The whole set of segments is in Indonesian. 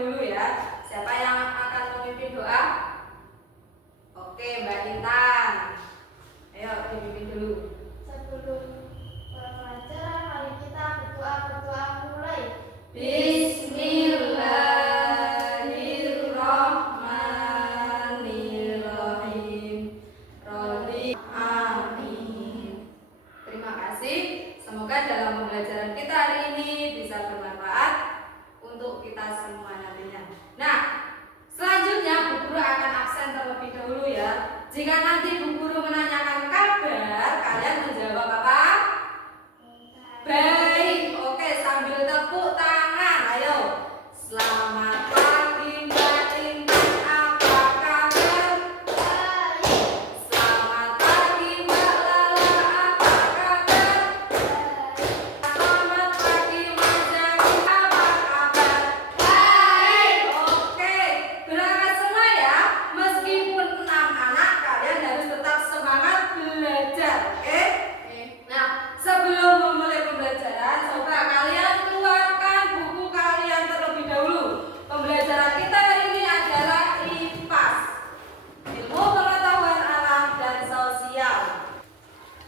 dahulu ya. Siapa yang akan memimpin doa? Oke, Mbak Intan. Ayo dipimpin dulu. Sebelum pelajaran, mari kita berdoa mulai. Bismillahirrahmanirrahim. Amin. Terima kasih. Semoga dalam pembelajaran kita hari ini bisa bermanfaat untuk kita semua nantinya. Nah, selanjutnya Bu Guru akan absen terlebih dahulu ya. Jika nanti Bu Guru menanyakan kabar, kalian menjawab apa? Baik. Oke, sambil tepuk tangan. Ayo. Selamat pagi Mbak Intan, apa kabar? Baik. Selamat pagi Mbak Lala, apa kabar? Selamat pagi Mas Jaki, apa kabar? Baik. Oke, berangkat semua ya. Meskipun 6 anak, kalian harus tetap semangat belajar. Oke? Nah, sebelum memulai pembelajaran, coba kalian keluarkan buku kalian terlebih dahulu. Pembelajaran kita hari ini adalah IPAS, Ilmu Pengetahuan Alam dan Sosial.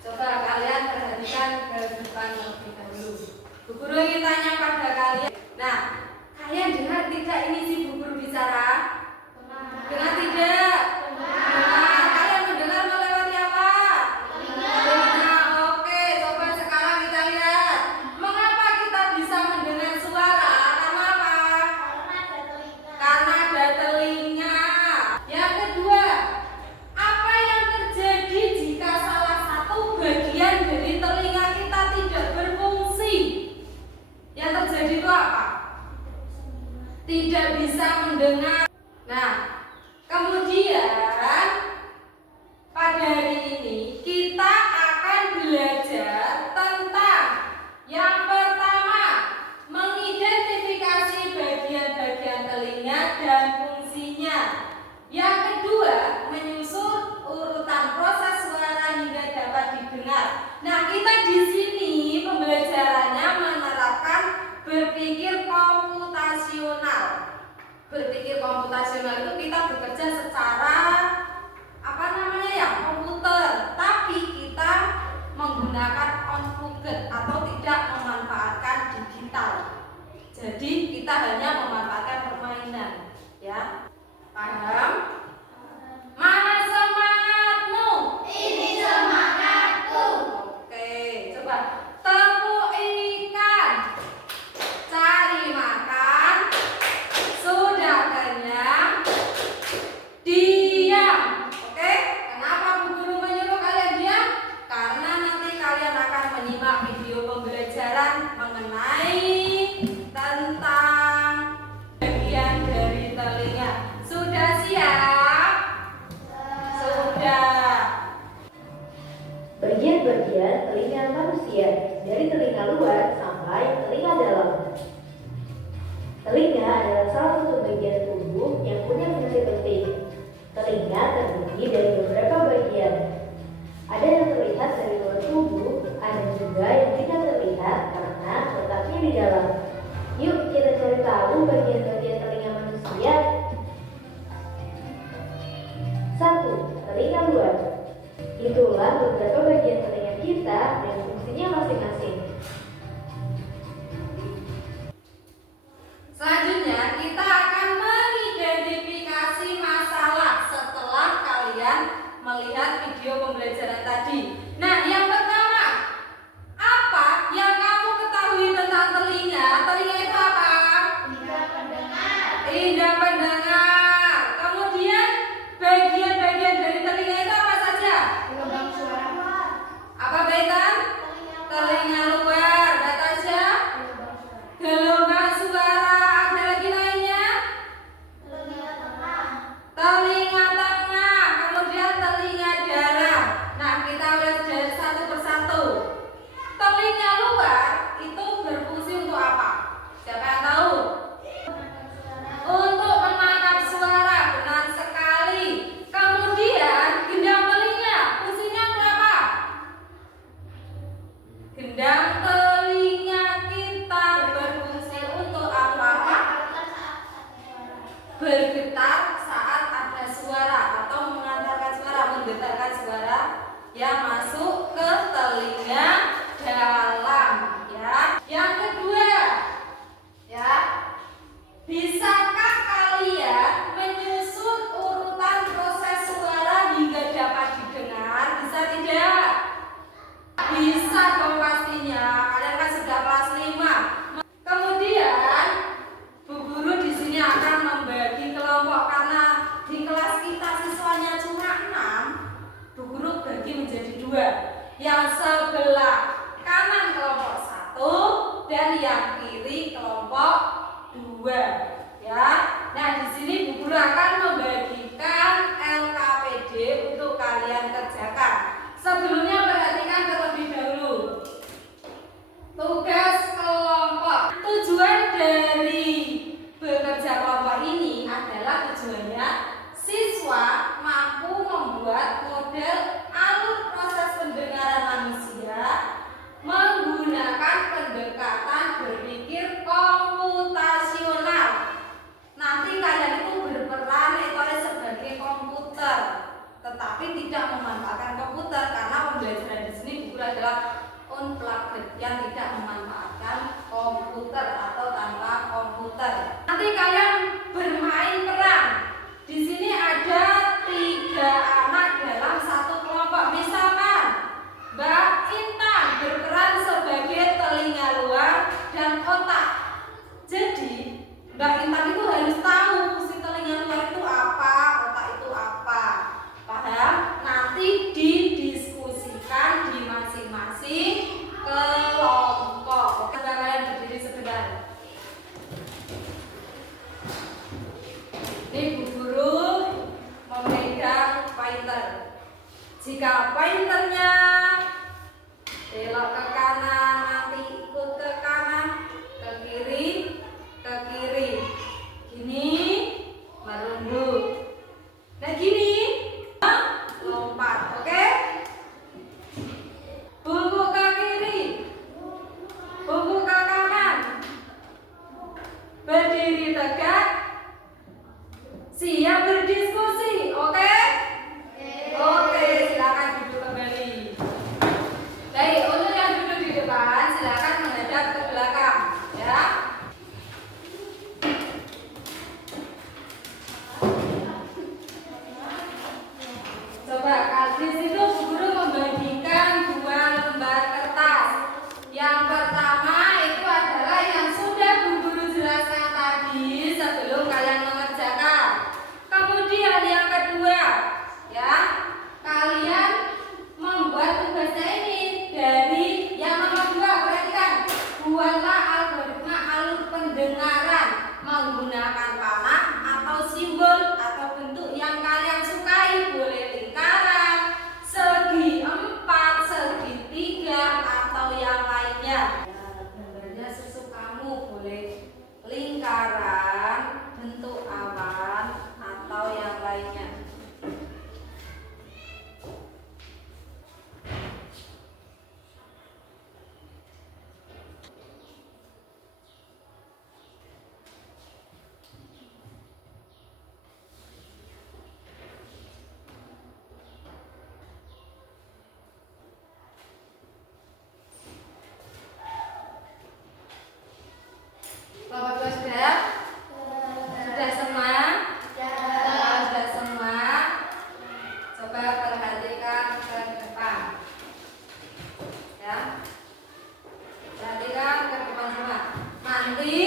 Coba kalian perhatikan ke depan terlebih dahulu. Bu Guru ingin tanya pada kalian. Nah, kalian dengar tidak ini si Bu Guru bicara? Dengar tidak? Dengar. Kalian mendengar melewati apa? Telinga. Oke, coba sekarang kita lihat. Mengapa kita bisa mendengar suara? Karena apa? Karena ada telinga. Yang kedua, apa yang terjadi jika salah satu bagian dari telinga kita tidak berfungsi? Yang terjadi itu apa? Tidak bisa mendengar. Nah, kemudian pada hari ini kita akan belajar tentang yang pertama, mengidentifikasi bagian-bagian telinga dan fungsinya. Yang kedua, menyusun urutan proses suara hingga dapat didengar. Nah, kita di sini pembelajarannya menerapkan berpikir komputasional. Berpikir komputasional itu kita bekerja secara komputer, tapi kita menggunakan on-buget atau tidak memanfaatkan digital. Jadi kita hanya memanfaatkan permainan, ya. Paham? Mana semangatmu? Ini semangatku. Oke, coba tepuk ikan, cari makan, sudah kenyang, diam. Oke, kenapa Bu Guru menyuruh kalian diam? Karena nanti kalian akan menyimak video pembelajaran mengenai tentang bagian dari telinga. Sudah siap? Sudah. Bagian-bagian telinga manusia dari telinga luar sampai telinga dalam. Telinga adalah salah satu bagian tubuh yang punya fungsi penting. Telinga terdiri dari beberapa bagian. Ada yang terlihat dari luar tubuh, ada juga yang tidak terlihat karena letaknya di dalam. Yuk kita cari tahu bagian-bagian telinga manusia. 1. Telinga luar. Itulah beberapa bagian telinga kita dan fungsinya masing-masing. Selanjutnya kita akan mengidentifikasi masalah setelah kalian melihat video pembelajaran tadi. Nah, yang pertama, apa yang kamu ketahui tentang telinga? Telinga itu apa? Tidak mendengar. Indera pendengar. Kemudian bagian-bagian dari telinga itu apa saja? Gelombang suara. Apa Betan? Telinga luar. Natasha? Gelombang suara. Ada lagi lainnya? Telinga tengah. Telinga tengah. Kemudian telinga dalam. Nah, kita lihat dari satu persatu. Telinga luar itu berfungsi untuk apa? Siapa yang tahu? Untuk menangkap suara. Benar sekali. Kemudian gendang telinga. Fungsinya untuk apa? Gendang telinga kita berfungsi untuk apa? 2 ya. Nah, di sini Bu Guru akan membagikan LKPD untuk kalian kerjakan. Sebelumnya perhatikan terlebih dahulu tugas kelompok. Tujuan dari bekerja kelompok ini adalah tujuannya siswa mampu membuat model alur proses pendengaran manusia menggunakan pendekatan berpikir komputasional. Nanti kalian itu berperan sebagai komputer, tetapi tidak memanfaatkan komputer karena pembelajaran di sini buku adalah unplugged yang tidak memanfaatkan komputer atau tanpa komputer. Nanti kalian bermain peran. Di sini ada 3 anak dalam satu kelompok. Misalkan Mbak Intan berperan sebagai telinga luar dan otak. Jadi Mbak Intan itu harus tahu fungsi telinga luar itu apa, otak itu apa. Paham? Nanti didiskusikan di masing-masing kelompok. Coba kalian berdiri sebentar. Ini Bu Guru memegang pointer. Jika pointernya belok ke kanan, nanti ikut ke kanan, ke kiri, ke kiri. Gini, merunduk. Nah gini, lompat, oke? Bungkuk ke kiri, bungkuk ke kanan. Berdiri tegak, siap berdiskusi, oke? Oke, silakan duduk kembali. Baik, untuk yang duduk di depan silakan menghadap ke belakang, ya. Coba di situ Bu Guru membagikan 2 lembar kertas. Yang pertama itu adalah yang sudah Bu Guru jelaskan tadi sebelum kalian mengerjakan. Kemudian yang kedua, ya, kalian membuat tugasnya ini dari yang nomor 2. Perhatikan, buatlah algoritma alur pendengaran menggunakan panah atau simbol atau bentuk yang kalian sukai. Boleh lingkaran, segi 4, segitiga atau yang lainnya. Ya, gambarnya sesukamu, boleh lingkaran, bentuk awan atau yang lainnya. Bapak Ibu sudah? Sudah semua? Kalau sudah semua, coba perhatikan ke depan. Ya. Perhatikan ke depan semua. Nanti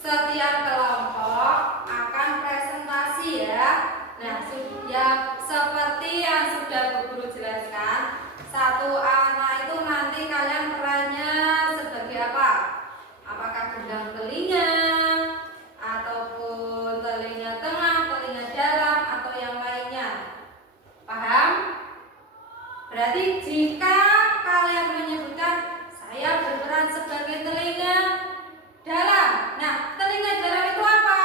setiap kelompok akan presentasi ya. Nah, ya seperti yang sudah Bu Guru jelaskan, 1 anak itu nanti kalian perannya sebagai apa? Apakah gendang telinga, ataupun telinga tengah, telinga dalam, atau yang lainnya? Paham? Berarti jika kalian menyebutkan saya berperan sebagai telinga dalam. Nah, telinga dalam itu apa?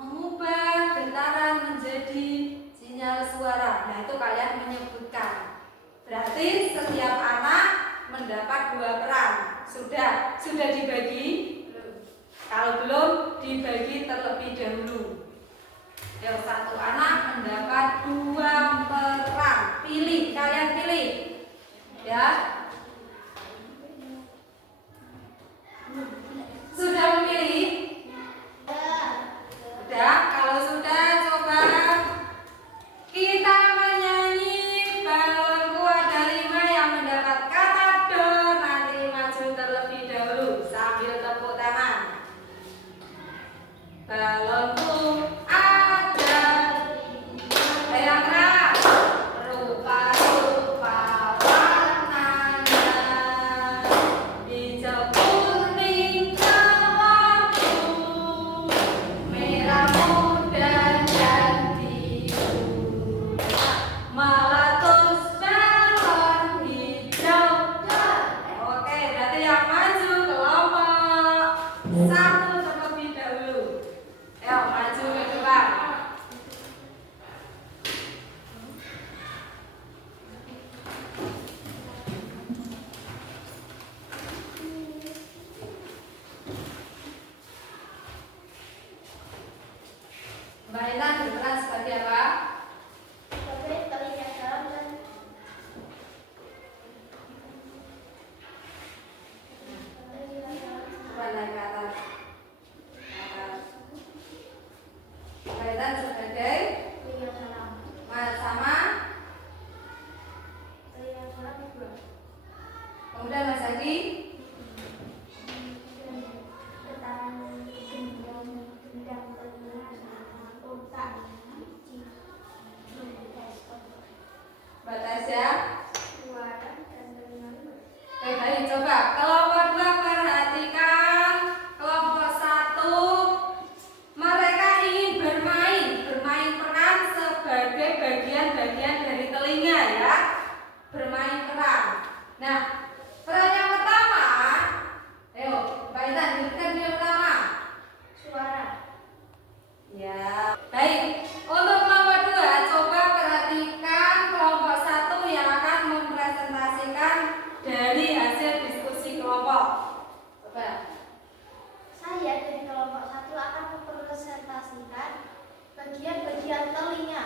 Mengubah getaran menjadi sinyal suara. Nah, itu kalian menyebutkan. Berarti setiap anak mendapat 2 peran. Sudah dibagi? Kalau belum, dibagi terlebih dahulu. Yang 1 anak mendapat 2 peran. Pilih, kalian pilih. Ya. Sudah memilih? Sudah. Kalau sudah, coba kita menyanyi balonku ada 5 yang mendapat kata do. Nanti maju terlebih dahulu sambil Intan berperan sebagai apa? Sebagai telinga dalam dan telinga dalam. Coba naik ke atas. Ke atas. Mbak Intan sebagai Telinga dalam. sama. Telinga dalam dua. Kemudian Mas Zaki Getaran gendang telinga sama otak. Mbak Tasya. Suara dan telinga luar. Oke, baik, coba kelompok 2 perhatikan kelompok 1. Mereka ingin bermain peran sebagai bagian-bagian dari telinga ya. Bermain peran. Nah, peran yang pertama, ayo Mbak Intan, berikan yang pertama. Suara. Ya, baik. Untuk kelompok 2, coba perhatikan kelompok 1 yang akan mempresentasikan dari hasil diskusi kelompok. Coba. Saya dari kelompok 1 akan mempresentasikan bagian-bagian telinga.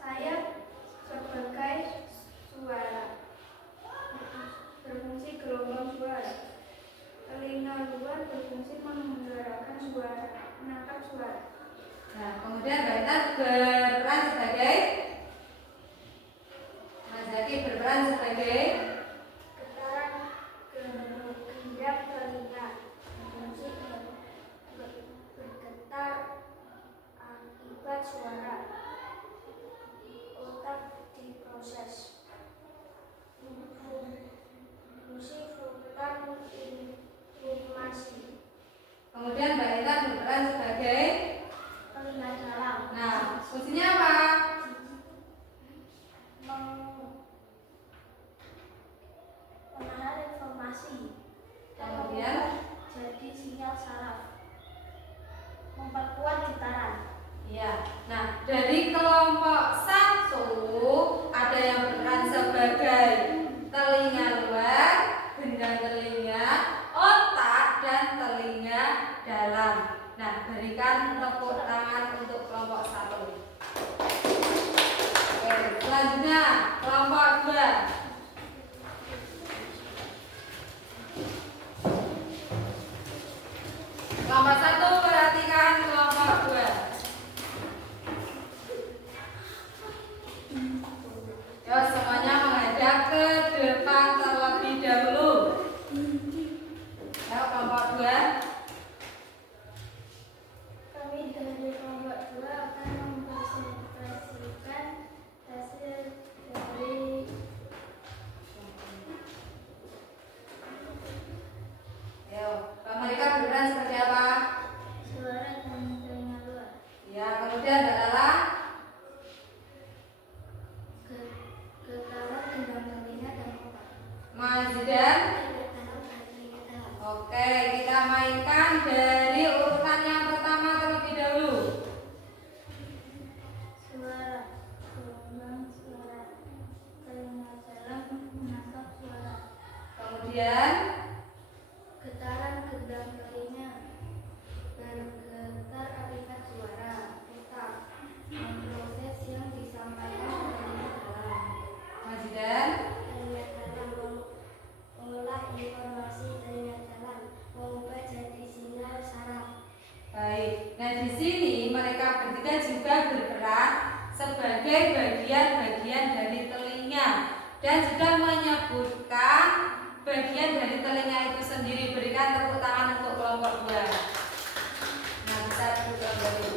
Saya sebagai suara, berfungsi gelombang suara. Telinga luar berfungsi mendengarkan suara, menangkap suara. Nah, kemudian Mbak Intan berperan sebagai Mas Zaki berperan sebagai Getaran gendang telinga berfungsi bergetar akibat suara. Otak diproses. Fungsi vulkan informasi. kemudian Mbak Intan berperan sebagai Telinga dalam. nah, fungsinya apa? Menahan informasi dan Kemudian? jadi sinyal saraf. Memperkuat getaran. Iya. Nah, dari kelompok 1 ada yang berperan sebagai telinga luar, gendang telinga, otak dan telinga dalam. Nah, berikan tepuk tangan untuk kelompok 1. Oke, selanjutnya kelompok 2. Kelompok 1 perhatikan kelompok 2. Yo, semuanya menghadap ke depan terlebih dahulu. Ayo kelompok 2. Kami dari kelompok 2 akan mempresentasikan hasil dari Ayo, mereka berperan seperti apa? suara dan telinga luar. Ya, kemudian Mbak Lala. Getaran gendang telinga dan otak. Mas Zidan. Telinga dalam dan telinga dalam. Oke, kita mainkan dari urutan yang pertama terlebih dahulu. Suara, gelombang suara, telinga dalam menangkap suara. Kemudian Getaran gendang telinga bergetar akibat suara. Otak memproses yang disampaikan ke telinga dalam. Mas Zidan. Telinga dalam mengolah informasi. Telinga dalam mengubah jadi sinyal saraf. Baik. Nah, di sini mereka bertiga juga berperan sebagai bagian-bagian dari telinga dan juga menyebutkan bagian dari telinga itu sendiri. Berikan tepuk tangan untuk kelompok 2. Nah, bisa duduk dulu.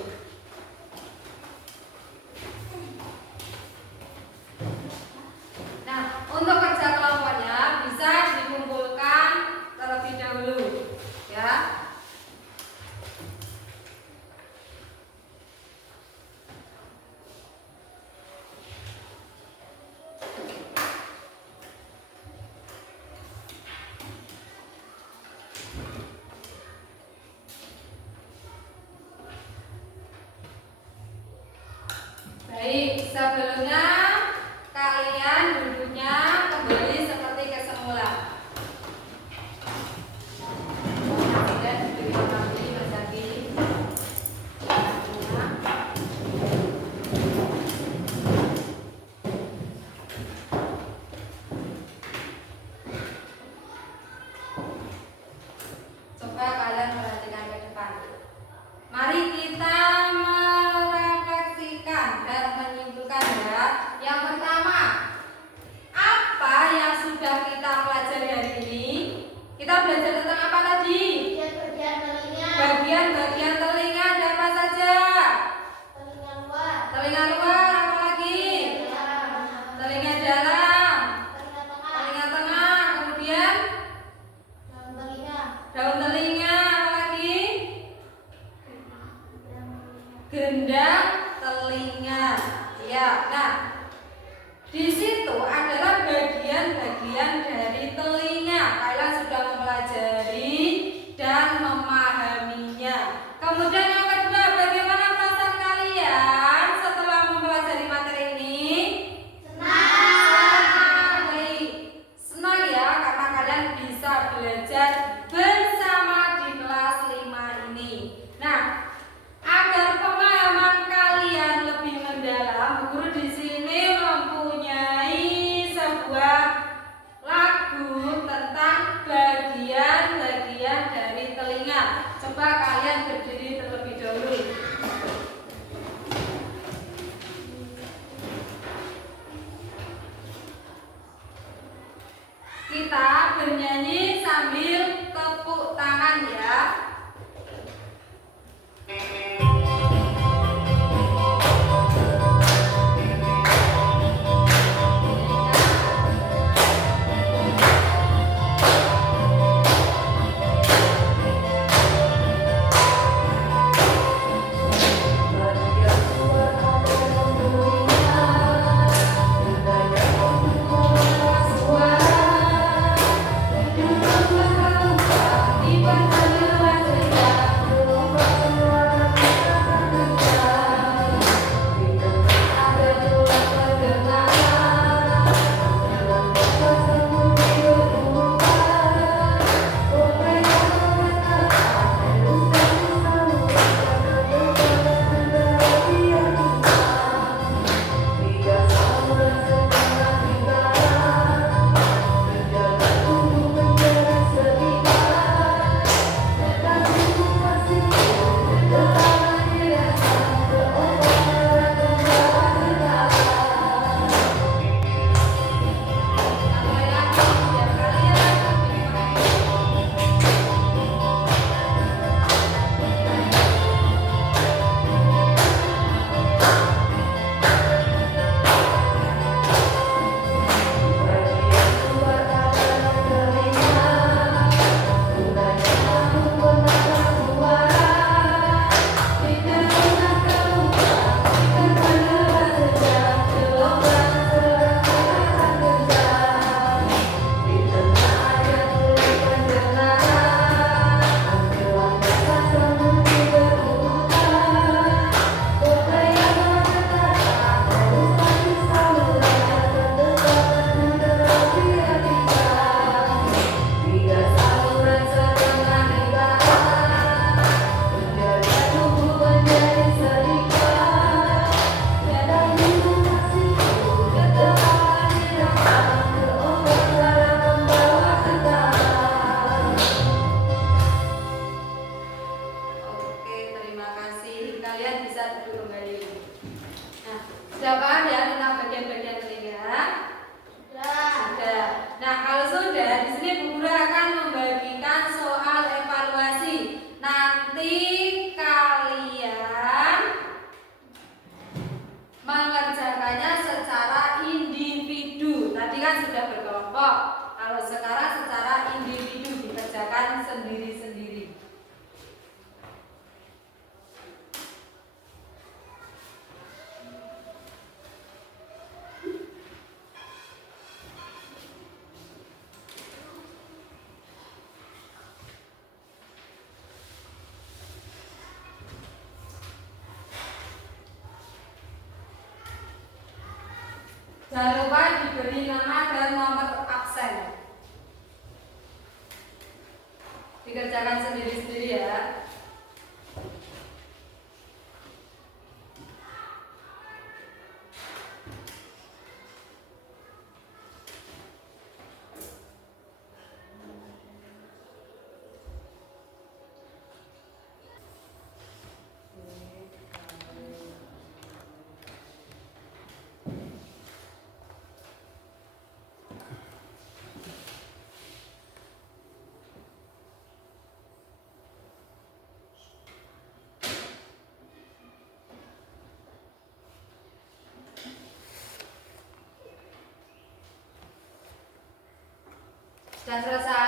Nah, untuk kerja kelompoknya bisa dikumpulkan terlebih dahulu, ya. Baik, sebelumnya kalian duduknya kembali seperti ke semula. Dan duduk kembali Mas Zaki. belajar tentang apa tadi? Bagian telinga. Bagian-bagian telinga ada apa saja? Telinga luar. Telinga luar, apa lagi? Telinga dalam, Telinga tengah. telinga tengah, kemudian Daun telinga. daun telinga, apa lagi? Gendang telinga. Ya, nah di situ adalah bagian-bagian dari telinga. Kalian sudah mempelajari dan memahaminya. Kemudian yang kedua, bagaimana perasaan kalian setelah mempelajari materi ini? Senang. Senang ya, karena kalian bisa belajar bersama di kelas 5 ini. Nah, agar pemahaman kalian lebih mendalam, guru di sini mempunyai sebuah lagu tentang bagian-bagian dari telinga. Coba kalian berdiri terlebih dahulu. Kita bernyanyi sambil tepuk tangan ya. Jangan lupa diberi nama dan nomor absen. Dikerjakan sendiri-sendiri ya. Sudah selesai?